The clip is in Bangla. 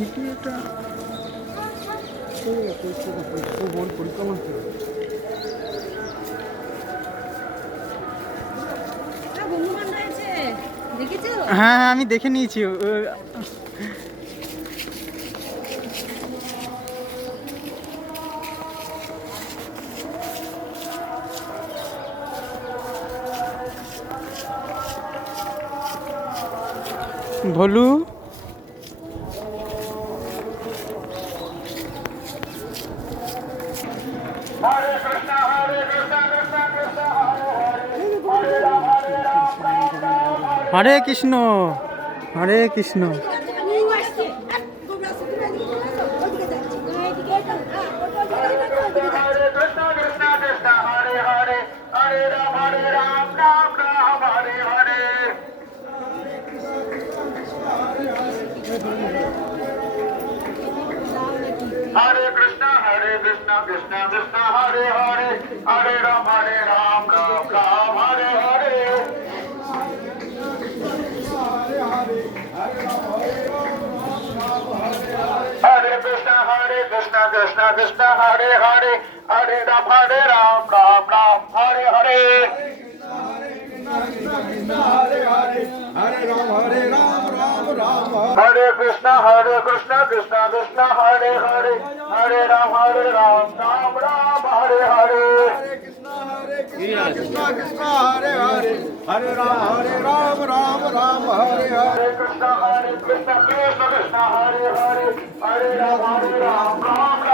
এটা পরিক্রমা হ্যাঁ হ্যাঁ আমি দেখে নিয়েছি। ভোলু হরে কৃষ্ণ হরে Krishna. Hare Krishna Krishna Krishna Hare Hare Hare Ram Ram Ram Hare Hare Hare Krishna Krishna Krishna Hare Hare Hare Ram Ram Ram Hare Hare Hare Krishna Krishna Krishna Hare Hare Hare Ram Ram Ram Hare Hare Krishna Krishna Hare Hare Hare Ram Ram Hare Hare Krishna Krishna Krishna Hare Hare Hare Ram Ram